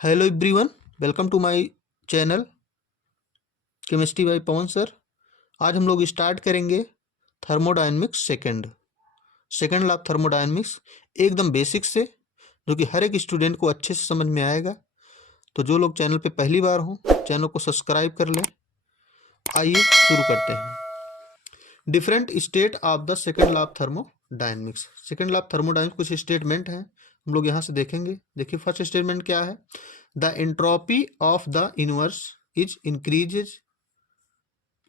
Hello everyone, welcome to my channel chemistry by Pawan sir. आज हम लोग स्टार्ट करेंगे thermodynamics second law of thermodynamics एकदम बेसिक से, जो कि हर एक स्टूडेंट को अच्छे से समझ में आएगा। तो जो लोग चैनल पे पहली बार हों, चैनल को सब्सक्राइब कर लें। आइए शुरू करते हैं। Different state of the second law of thermodynamics. Second law of thermodynamics कुछ स्टेटमेंट हैं, हम लोग यहाँ से देखेंगे। देखिए फर्स्ट स्टेटमेंट क्या है। The entropy of the universe is increases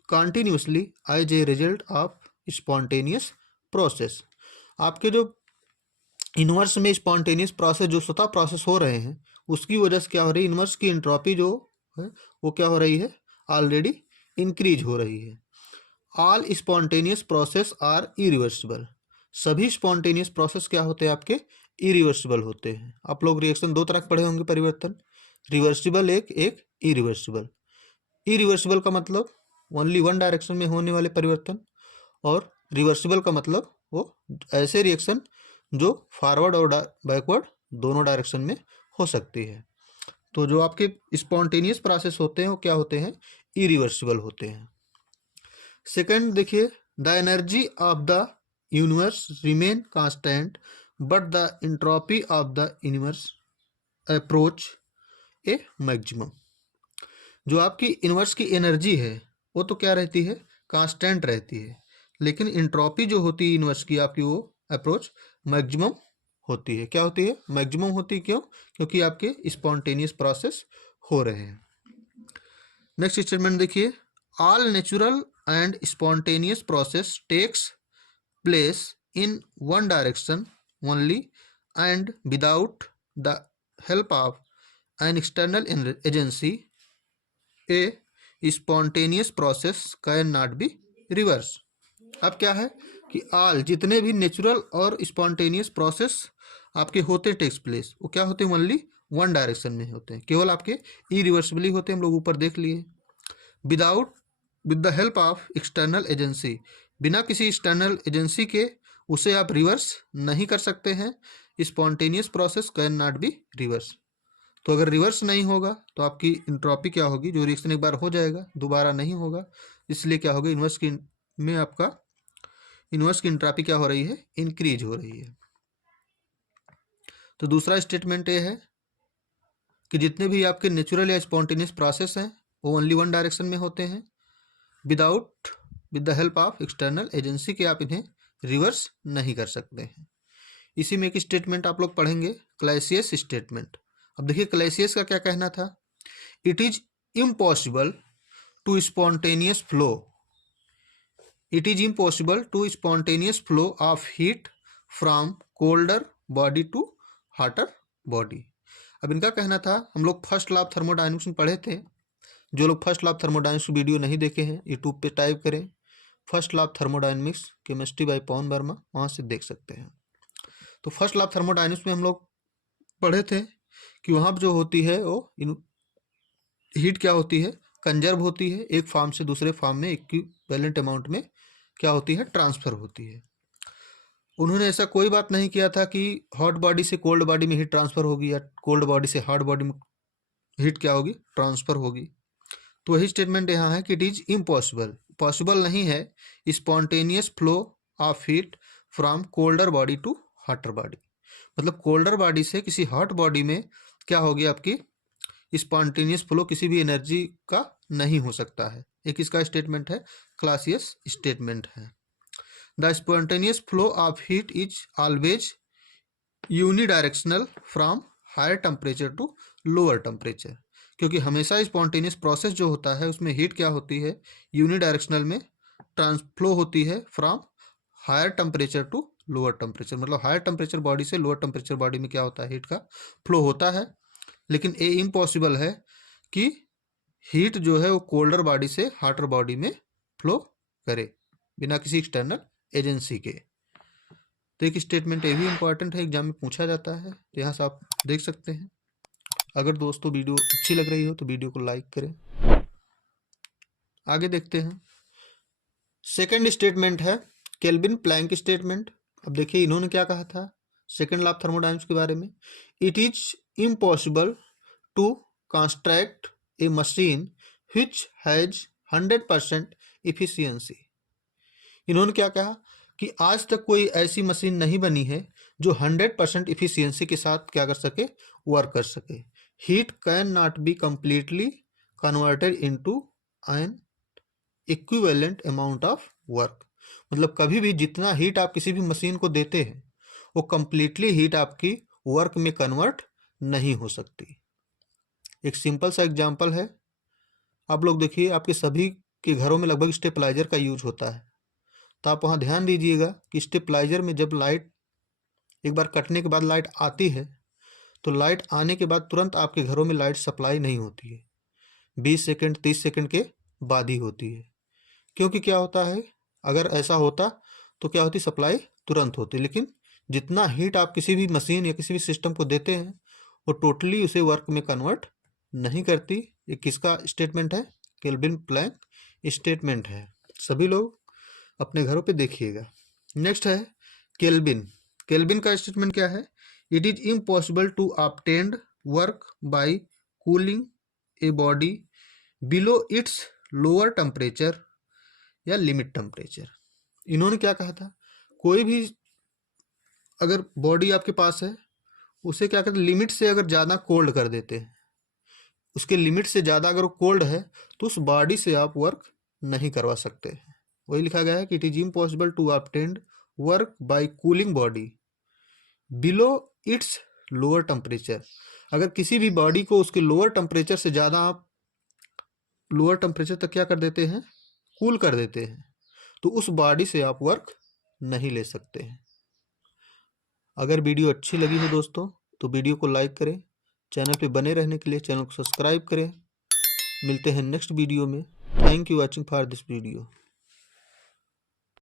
continuously as a result of spontaneous process. आपके जो यूनिवर्स में स्पॉन्टेनियस प्रोसेस जो स्वतः प्रोसेस हो रहे हैं, उसकी वजह से क्या हो रही है, यूनिवर्स की एंट्रोपी जो है वो क्या हो रही है, ऑलरेडी इंक्रीज हो रही है। All spontaneous process are irreversible. सभी स्पॉन्टेनियस प्रोसेस क्या होते हैं, आपके इरिवर्सिबल होते हैं। आप लोग रिएक्शन दो तरह के पढ़े होंगे, परिवर्तन, रिवर्सिबल एक इरिवर्सिबल। इरिवर्सिबल का मतलब ओनली वन डायरेक्शन में होने वाले परिवर्तन, और रिवर्सिबल का मतलब वो ऐसे रिएक्शन जो फॉरवर्ड और बैकवर्ड दोनों डायरेक्शन में हो सकती है। तो जो आपके स्पॉन्टेनियस प्रोसेस होते हैं वो क्या होते हैं, इरिवर्सिबल होते हैं। सेकंड देखिए, the energy of the universe remain constant but the entropy of the universe approach A maximum. जो आपकी यूनिवर्स की एनर्जी है वो तो क्या रहती है, कांस्टेंट रहती है, लेकिन एंट्रोपी जो होती है यूनिवर्स की आपकी, वो अप्रोच मैक्सिमम होती है। क्या होती है, मैक्सिमम होती है। क्यों? क्योंकि आपके स्पॉन्टेनियस प्रोसेस हो रहे हैं। नेक्स्ट स्टेटमेंट देखिए, all natural and spontaneous process takes place in one direction only and without the help of an external agency a spontaneous process can not be reverse. अब क्या है कि ऑल जितने भी नेचुरल और स्पॉन्टेनियस प्रोसेस आपके होते टेक्स प्लेस, वो क्या होते हैं, ओनली वन डायरेक्शन में होते हैं, केवल आपके इरिवर्सिबली होते हैं। हम लोग ऊपर देख लिए। Without with the help of external agency, बिना किसी एक्सटर्नल एजेंसी के उसे आप रिवर्स नहीं कर सकते हैं। Spontaneous process can not be reverse. तो अगर रिवर्स नहीं होगा तो आपकी इंट्रोपी क्या होगी, जो रिएक्शन एक बार हो जाएगा दोबारा नहीं होगा। इसलिए क्या होगा, इन्वर्स की में आपका इन्वर्स की इंट्रोपी क्या हो रही है, इंक्रीज हो रही है। तो दूसरा स्टेटमेंट ये है कि जितने भी आपके नेचुरल या स्पॉन्टेनियस प्रोसेस हैं वो ओनली वन डायरेक्शन में होते हैं, with the help of external agency के आप इन्हें रिवर्स नहीं कर सकते हैं। इसी में एक स्टेटमेंट आप लोग पढ़ेंगे, क्लैसियस स्टेटमेंट। अब देखिए क्लैसियस का क्या कहना था, it is impossible to spontaneous flow of heat from colder body to hotter body. अब इनका कहना था, हम लोग फर्स्ट लॉ ऑफ थर्मोडायनेमिक्स में पढ़े थे। जो लोग first law of thermodynamics video नहीं देखे हैं, यूट्यूब पे टाइप करें first law of thermodynamics chemistry by Pawan Verma, वहाँ से देख सकते हैं। तो फर्स्ट लॉ ऑफ थर्मोडायनेमिक्स में हम लोग पढ़े थे कि वहाँ जो होती है वो हीट क्या होती है, कंजर्व होती है, एक फॉर्म से दूसरे फॉर्म में इक्विवेलेंट अमाउंट में क्या होती है, ट्रांसफर होती है। उन्होंने ऐसा कोई बात नहीं किया था कि हॉट बॉडी से कोल्ड बॉडी में हीट ट्रांसफर होगी या कोल्ड बॉडी से हॉट बॉडी में हीट क्या होगी, ट्रांसफर होगी। तो वही स्टेटमेंट यहाँ है कि इट इज इम्पॉसिबल, पॉसिबल नहीं है spontaneous flow of heat from colder body to hotter body. मतलब कोल्डर बॉडी से किसी हॉट बॉडी में क्या होगी, आपकी स्पॉन्टेनियस फ्लो किसी भी एनर्जी का नहीं हो सकता है। एक इसका स्टेटमेंट है, क्लैसियस स्टेटमेंट है। The spontaneous flow of heat is always unidirectional from higher temperature to lower temperature. क्योंकि हमेशा स्पॉन्टेनियस प्रोसेस जो होता है उसमें हीट क्या होती है, यूनिडायरेक्शनल में ट्रांसफ्लो होती है from higher temperature to lower temperature. मतलब हायर टेम्परेचर बॉडी से लोअर टेम्परेचर बॉडी में क्या होता है, हीट का फ्लो होता है। लेकिन ये इम्पॉसिबल है कि हीट जो है वो कोल्डर बॉडी से हॉटर बॉडी में फ्लो करे बिना किसी एक्सटर्नल एजेंसी के। तो एक स्टेटमेंट ये भी इंपॉर्टेंट है, एग्जाम में पूछा जाता है, तो यहाँ से आप देख सकते हैं। अगर दोस्तों वीडियो अच्छी लग रही हो तो वीडियो को लाइक करें। आगे देखते हैं। सेकंड स्टेटमेंट है केल्विन प्लैंक स्टेटमेंट। अब देखिए इन्होंने क्या कहा था सेकंड लॉ ऑफ थर्मोडायनेमिक्स के बारे में, it is impossible to construct a machine which has 100% efficiency. इन्होंने क्या कहा कि आज तक कोई ऐसी मशीन नहीं बनी है जो 100% इफिशियंसी के साथ क्या कर सके, वर्क कर सके। Heat can not be completely converted into an equivalent amount of work. मतलब कभी भी जितना हीट आप किसी भी मशीन को देते हैं वो कंप्लीटली हीट आपकी वर्क में कन्वर्ट नहीं हो सकती। एक सिंपल सा एग्जांपल है, आप लोग देखिए आपके सभी के घरों में लगभग स्टेपलाइजर का यूज होता है, तो आप वहाँ ध्यान दीजिएगा कि स्टेपलाइजर में जब लाइट एक बार कटने के बाद लाइट आती है तो लाइट आने के बाद तुरंत आपके घरों में लाइट सप्लाई नहीं होती है, 20 सेकंड 30 सेकंड के बाद ही होती है। क्योंकि क्या होता है, अगर ऐसा होता तो क्या होती, सप्लाई तुरंत होती। लेकिन जितना हीट आप किसी भी मशीन या किसी भी सिस्टम को देते हैं वो टोटली उसे वर्क में कन्वर्ट नहीं करती। ये किसका स्टेटमेंट है, केल्विन प्लैंक स्टेटमेंट है। सभी लोग अपने घरों पे देखिएगा। नेक्स्ट है केल्विन। केल्विन का स्टेटमेंट क्या है, it is impossible to obtain work by cooling a body below its lower temperature या लिमिट टेम्परेचर। इन्होंने क्या कहा था, कोई भी अगर बॉडी आपके पास है उसे क्या करते, लिमिट से अगर ज़्यादा कोल्ड कर देते हैं, उसके लिमिट से ज़्यादा अगर वो कोल्ड है तो उस बॉडी से आप वर्क नहीं करवा सकते। वही लिखा गया है कि it is impossible to obtain work by cooling body below its lower temperature. अगर किसी भी बॉडी को उसके लोअर टेम्परेचर से ज़्यादा आप लोअर टेम्परेचर तक क्या कर देते हैं, कूल कर देते हैं, तो उस बॉडी से आप वर्क नहीं ले सकते हैं। अगर वीडियो अच्छी लगी हो दोस्तों तो वीडियो को लाइक करें, चैनल पे बने रहने के लिए चैनल को सब्सक्राइब करें। मिलते हैं नेक्स्ट वीडियो में। Thank you watching for this video.